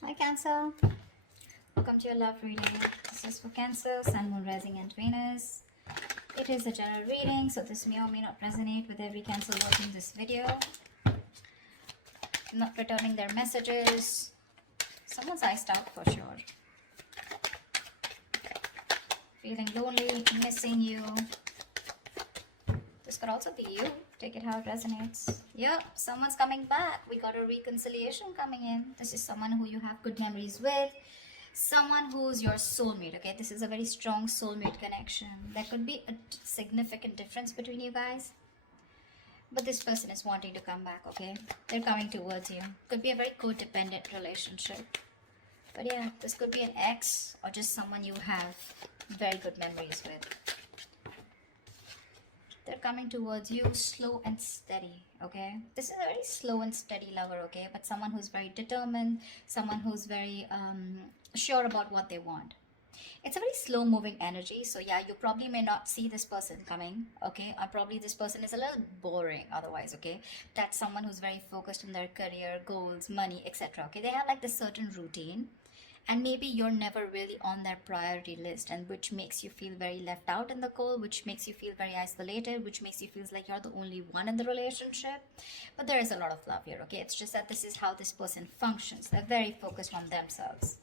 Hi Cancer, welcome to your love reading. This is for Cancer, Sun, Moon, Rising and Venus. It is a general reading, so this may or may not resonate with every Cancer watching this video. Not returning their messages. Someone's iced out for sure. Feeling lonely, missing you. This could also be you. Take it how it resonates. Yep, someone's coming back. We got a reconciliation coming in. This is someone who you have good memories with. Someone who's your soulmate, okay? This is a very strong soulmate connection. There could be a significant difference between you guys. But this person is wanting to come back, okay? They're coming towards you. Could be a very codependent relationship. But yeah, this could be an ex or just someone you have very good memories with. They're coming towards you slow and steady, okay? This is a very slow and steady lover, okay? But someone who's very determined, someone who's very sure about what they want. It's a very slow moving energy, so yeah, you probably may not see this person coming, okay? Or probably this person is a little boring otherwise, okay? That's someone who's very focused on their career, goals, money, etc., okay? They have like this certain routine, and maybe you're never really on their priority list, and which makes you feel very left out in the cold, which makes you feel very isolated, which makes you feel like you're the only one in the relationship. But there is a lot of love here, okay? It's just that this is how this person functions. They're very focused on themselves.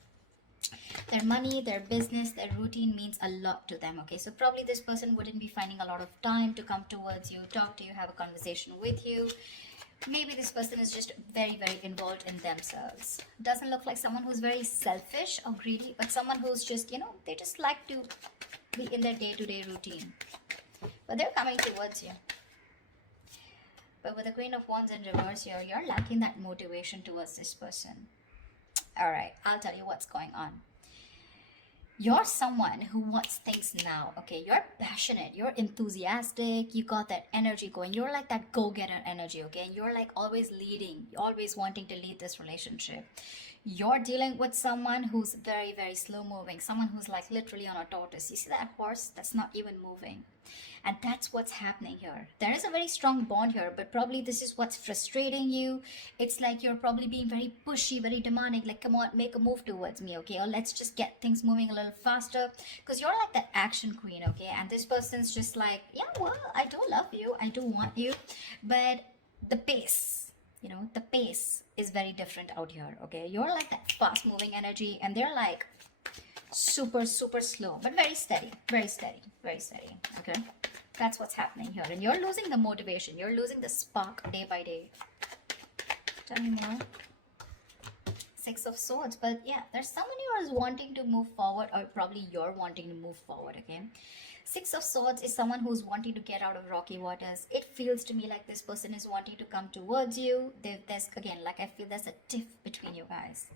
Their money, their business, their routine means a lot to them, okay? So probably this person wouldn't be finding a lot of time to come towards you, talk to you, have a conversation with you. Maybe this person is just very, very involved in themselves. Doesn't look like someone who's very selfish or greedy, but someone who's just, they just like to be in their day-to-day routine. But they're coming towards you. But with the Queen of Wands in reverse here, you're lacking that motivation towards this person. All right, I'll tell you what's going on. You're someone who wants things now, okay? You're passionate, you're enthusiastic, you got that energy going. You're like that go-getter energy, okay? And you're like always leading, you're always wanting to lead this relationship. You're dealing with someone who's very, very slow moving, someone who's like literally on a tortoise. You see that horse that's not even moving? And that's what's happening here. There is a very strong bond here, but probably this is what's frustrating you. It's like you're probably being very pushy, very demanding, like, come on, make a move towards me, okay? Or let's just get things moving a little faster, because you're like that action queen, okay? And this person's just like, yeah, well, I do love you, I do want you, but the pace, the pace is very different out here, okay? You're like that fast moving energy, and they're like super, super slow, but very steady, very steady, very steady, okay? That's what's happening here. And you're losing the motivation. You're losing the spark day by day. Tell me more. Six of Swords. But yeah, there's someone who is wanting to move forward, or probably you're wanting to move forward, okay? Six of Swords is someone who's wanting to get out of rocky waters. It feels to me like this person is wanting to come towards you. There's, again, like I feel there's a tiff between you guys.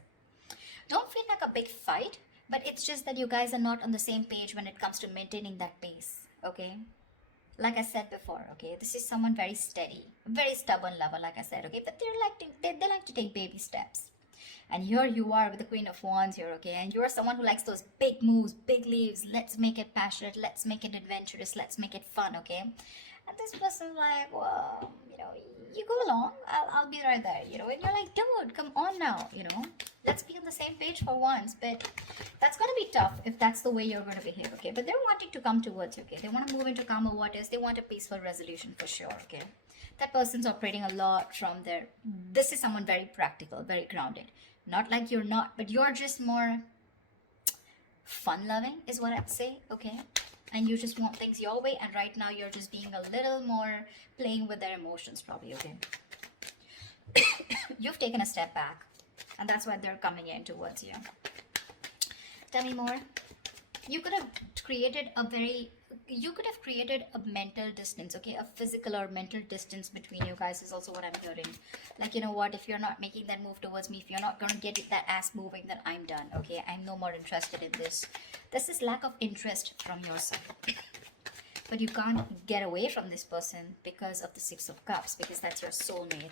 Don't feel like a big fight, but it's just that you guys are not on the same page when it comes to maintaining that pace, okay? Like I said before, okay, this is someone very steady, very stubborn lover, like I said, okay, but they like to take baby steps. And here you are with the Queen of Wands here, okay, and you're someone who likes those big moves, big leaves. Let's make it passionate, let's make it adventurous, let's make it fun, okay? And this person's like, well, you go along, I'll be right there, and you're like, dude, come on now, let's be on the same page for once. But that's going to be tough if that's the way you're going to behave, okay? But they're wanting to come towards you, okay? They want to move into calmer waters. They want a peaceful resolution for sure, okay? That person's operating a lot from there. This is someone very practical, very grounded. Not like you're not, but you're just more fun-loving is what I'd say, okay? And you just want things your way, and right now you're just being a little more playing with their emotions probably, okay? You've taken a step back, and that's why they're coming in towards you. Tell me more. You could have created a mental distance, okay? A physical or mental distance between you guys is also what I'm hearing. Like, you know what, if you're not making that move towards me, if you're not going to get that ass moving, then I'm done, okay? I'm no more interested in this. This is lack of interest from your side. But you can't get away from this person because of the Six of Cups, because that's your soulmate.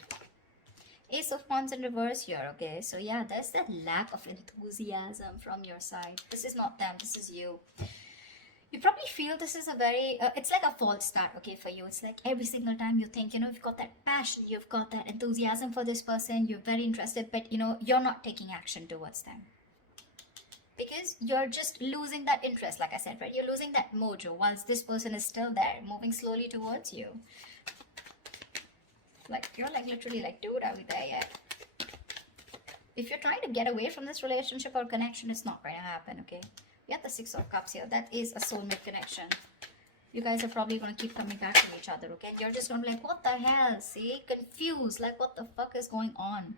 Ace of Wands in reverse here, okay? So yeah, there's that lack of enthusiasm from your side. This is not them, this is you. You probably feel this is a very it's like a false start, okay, for you. It's like every single time you think, you've got that passion, you've got that enthusiasm for this person, you're very interested, but you're not taking action towards them because you're just losing that interest. Like I said, right, you're losing that mojo whilst this person is still there, moving slowly towards you. Like, you're like literally like, dude, are we there yet? If you're trying to get away from this relationship or connection, it's not going to happen, okay? We have the Six of Cups here. That is a soulmate connection. You guys are probably going to keep coming back to each other, okay? And you're just going to be like, what the hell? See? Confused. Like, what the fuck is going on?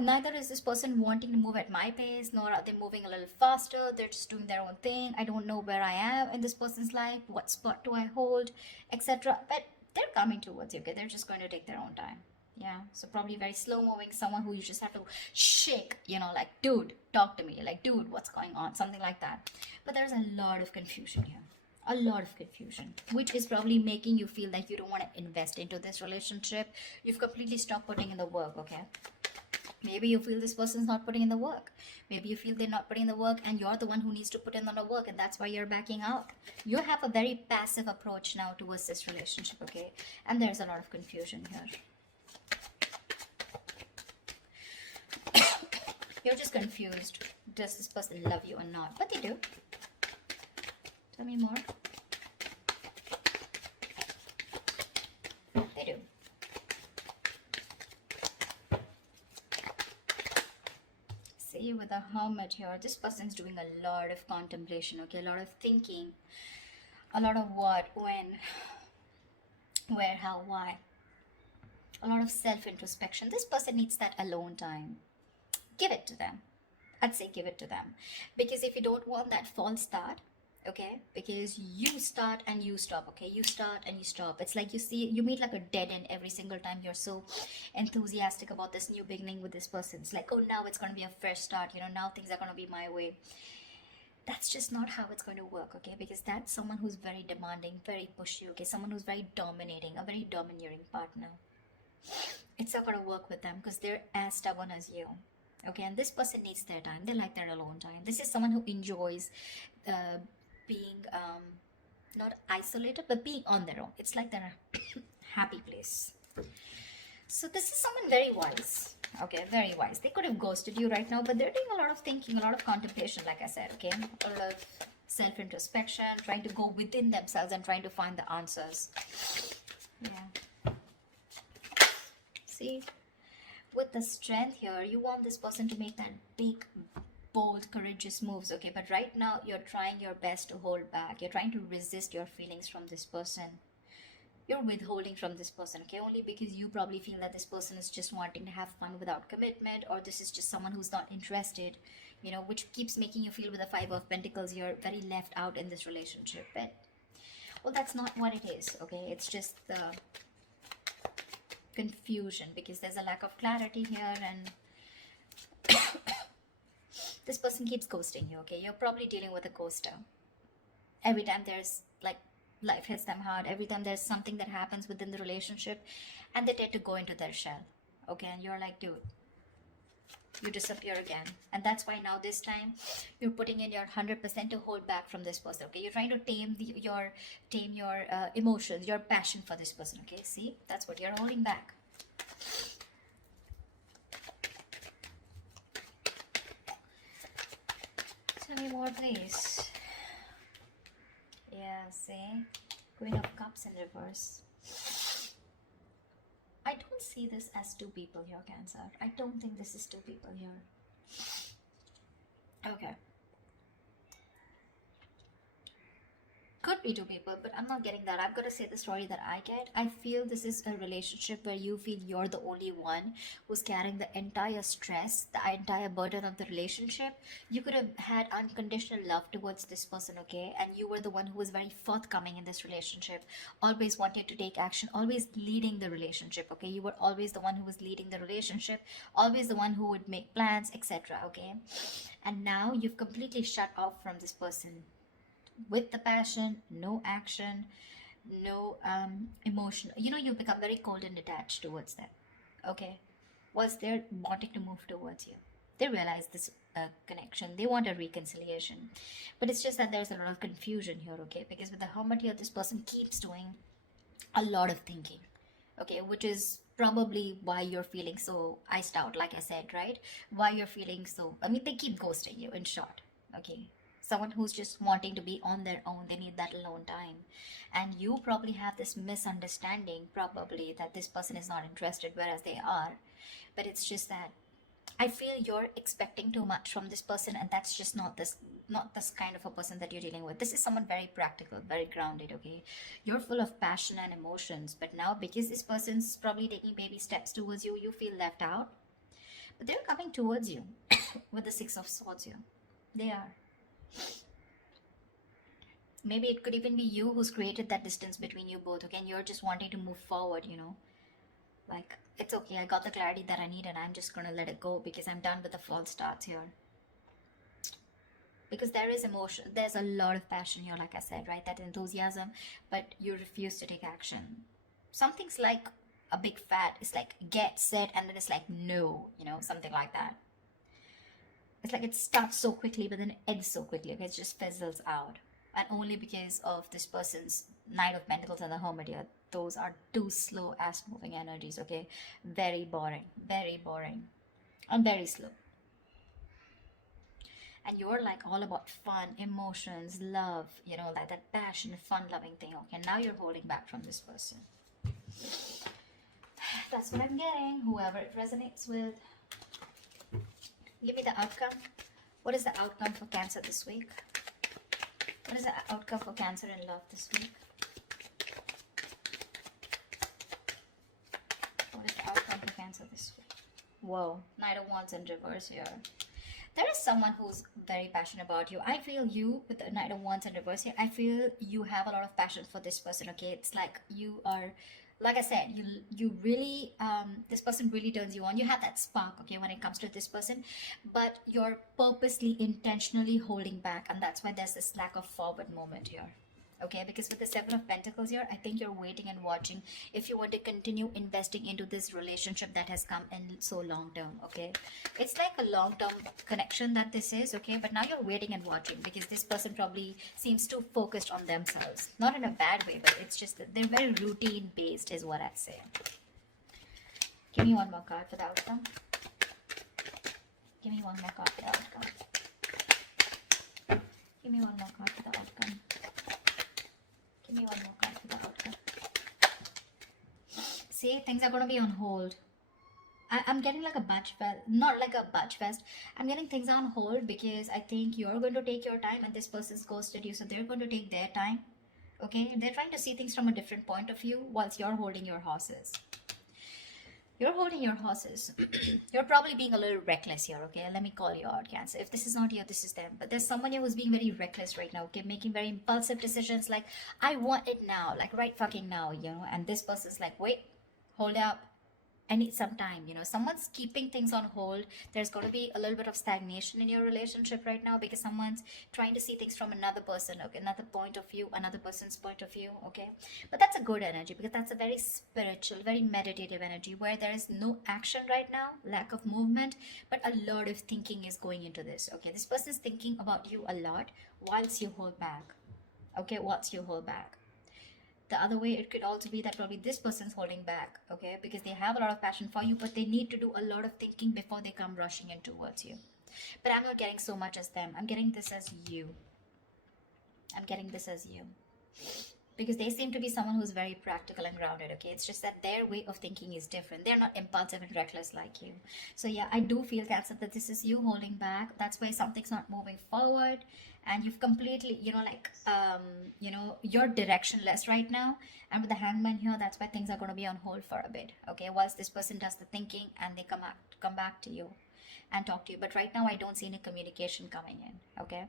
Neither is this person wanting to move at my pace, nor are they moving a little faster. They're just doing their own thing. I don't know where I am in this person's life. What spot do I hold? Etc. But they're coming towards you, okay? They're just going to take their own time. Yeah, so probably very slow moving, someone who you just have to shake, like, dude, talk to me, like, dude, what's going on, something like that. But there's a lot of confusion here, a lot of confusion, which is probably making you feel like you don't want to invest into this relationship. You've completely stopped putting in the work, okay? Maybe you feel this person's not putting in the work. Maybe you feel they're not putting in the work and you're the one who needs to put in the work, and that's why you're backing out. You have a very passive approach now towards this relationship, okay? And there's a lot of confusion here. You're just confused. Does this person love you or not? But they do. Tell me more. They do. See, with the Hermit here, this person's doing a lot of contemplation, okay? A lot of thinking. A lot of what, when, where, how, why. A lot of self-introspection. This person needs that alone time. Give it to them. I'd say give it to them. Because if you don't want that false start, okay, because you start and you stop, okay, you start and you stop. It's like you meet like a dead end every single time you're so enthusiastic about this new beginning with this person. It's like, oh, now it's going to be a fresh start, now things are going to be my way. That's just not how it's going to work, okay? Because that's someone who's very demanding, very pushy, okay? Someone who's very dominating, a very domineering partner. It's not going to work with them because they're as stubborn as you. Okay, and this person needs their time. They like their alone time. This is someone who enjoys being not isolated, but being on their own. It's like their happy place. So this is someone very wise. Okay, very wise. They could have ghosted you right now, but they're doing a lot of thinking, a lot of contemplation, like I said, okay? A lot of self-introspection, trying to go within themselves and trying to find the answers. Yeah. See? With the Strength here, you want this person to make that big, bold, courageous moves, okay? But right now, you're trying your best to hold back. You're trying to resist your feelings from this person. You're withholding from this person, okay? Only because you probably feel that this person is just wanting to have fun without commitment, or this is just someone who's not interested, which keeps making you feel with the Five of Pentacles, you're very left out in this relationship. But, well, that's not what it is, okay? It's just the confusion because there's a lack of clarity here, and this person keeps ghosting you, okay? You're probably dealing with a ghoster. Every time there's like life hits them hard, every time there's something that happens within the relationship, and they tend to go into their shell, okay? And you're like, dude, you disappear again. And that's why now this time you're putting in your 100% to hold back from this person, okay? You're trying to tame your emotions, your passion for this person, okay? See, that's what you're holding back. Tell me more, please. Yeah, see, Queen of Cups in reverse. I don't see this as two people here, Cancer. I don't think this is two people here. Okay. Could be two people, but I'm not getting that. I've got to say the story that I get. I feel this is a relationship where you feel you're the only one who's carrying the entire stress, the entire burden of the relationship. You could have had unconditional love towards this person, okay? And you were the one who was very forthcoming in this relationship, always wanted to take action, always leading the relationship, okay? You were always the one who was leading the relationship, always the one who would make plans, etc., okay? And now you've completely shut off from this person. With the passion, no action, no emotion. You become very cold and detached towards them, okay? Was there wanting to move towards you. They realize this connection. They want a reconciliation. But it's just that there's a lot of confusion here, okay? Because with the hermit here, this person keeps doing a lot of thinking, okay? Which is probably why you're feeling so iced out, like I said, right? Why you're feeling so, I mean, they keep ghosting you, in short, okay? Someone who's just wanting to be on their own, they need that alone time. And you probably have this misunderstanding, probably, that this person is not interested, whereas they are. But it's just that I feel you're expecting too much from this person, and that's just not this kind of a person that you're dealing with. This is someone very practical, very grounded, okay? You're full of passion and emotions, but now because this person's probably taking baby steps towards you, you feel left out. But they're coming towards you with the Six of Swords here. They are. Maybe it could even be you who's created that distance between you both, okay? And you're just wanting to move forward, like, it's okay, I got the clarity that I need, and I'm just gonna let it go because I'm done with the false starts here. Because there is emotion, there's a lot of passion here, like I said, right? That enthusiasm, but you refuse to take action. Something's like a big fat, it's like get set, and then it's like no, something like that. It's like it starts so quickly, but then it ends so quickly, okay? It just fizzles out. And only because of this person's Knight of Pentacles and the Hermit here, those are two slow ass moving energies, okay? Very boring, and very slow. And you're like all about fun, emotions, love, like that passion, fun loving thing, okay? Now you're holding back from this person. That's what I'm getting. Whoever it resonates with, give me the outcome. What is the outcome for Cancer this week? What is the outcome for Cancer in love this week? What is the outcome for Cancer this week? Whoa, Knight of Wands in reverse here. There is someone who's very passionate about you. I feel you, with the Knight of Wands in reverse here, I feel you have a lot of passion for this person, okay? It's like you are, like I said, you really, this person really turns you on. You have that spark, okay, when it comes to this person, but you're purposely, intentionally holding back, and that's why there's this lack of forward moment here. Okay, because with the Seven of Pentacles here, I think you're waiting and watching if you want to continue investing into this relationship that has come in so long term, okay? It's like a long-term connection that this is, okay? But now you're waiting and watching because this person probably seems too focused on themselves. Not in a bad way, but it's just that they're very routine-based is what I'd say. Give me one more card for the outcome. Give me one more card for the outcome. Give me one more card for the outcome. Give me one more card for the outcome. See, things are going to be on hold. I'm getting like a batch fest, not like a batch fest. I'm getting things on hold because I think you're going to take your time and this person's ghosted you, so they're going to take their time. Okay, they're trying to see things from a different point of view whilst you're holding your horses. You're holding your horses. You're probably being a little reckless here, okay? Let me call you out, Cancer. If this is not you, this is them. But there's someone here who's being very reckless right now, okay? Making very impulsive decisions like, I want it now, like right fucking now, And this person's like, wait, hold up. I need some time, someone's keeping things on hold. There's going to be a little bit of stagnation in your relationship right now because someone's trying to see things from another person, okay, another point of view, another person's point of view, okay? But that's a good energy because that's a very spiritual, very meditative energy where there is no action right now, lack of movement, but a lot of thinking is going into this, okay? This person is thinking about you a lot whilst you hold back, okay, whilst you hold back. The other way, it could also be that probably this person's holding back, okay, because they have a lot of passion for you, but they need to do a lot of thinking before they come rushing in towards you. But I'm not getting so much as them. I'm getting this as you. I'm getting this as you. Because they seem to be someone who's very practical and grounded, okay? It's just that their way of thinking is different. They're not impulsive and reckless like you. So yeah, I do feel, Cancer, that this is you holding back. That's why something's not moving forward. And you've completely, you're directionless right now. And with the Hangman here, that's why things are going to be on hold for a bit, okay? Whilst this person does the thinking and they come back to you and talk to you. But right now, I don't see any communication coming in, okay?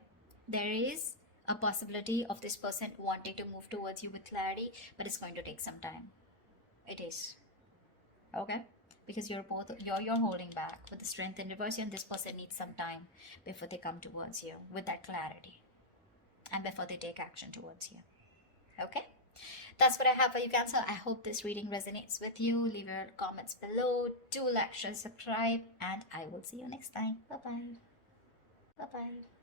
There is a possibility of this person wanting to move towards you with clarity, but it's going to take some time. It is, okay? Because you're holding back with the Strength in reverse, and this person needs some time before they come towards you with that clarity and before they take action towards you, okay? That's what I have for you, Cancer. I hope this reading resonates with you. Leave your comments below. Do like, share, subscribe, and I will see you next time. Bye bye. Bye bye.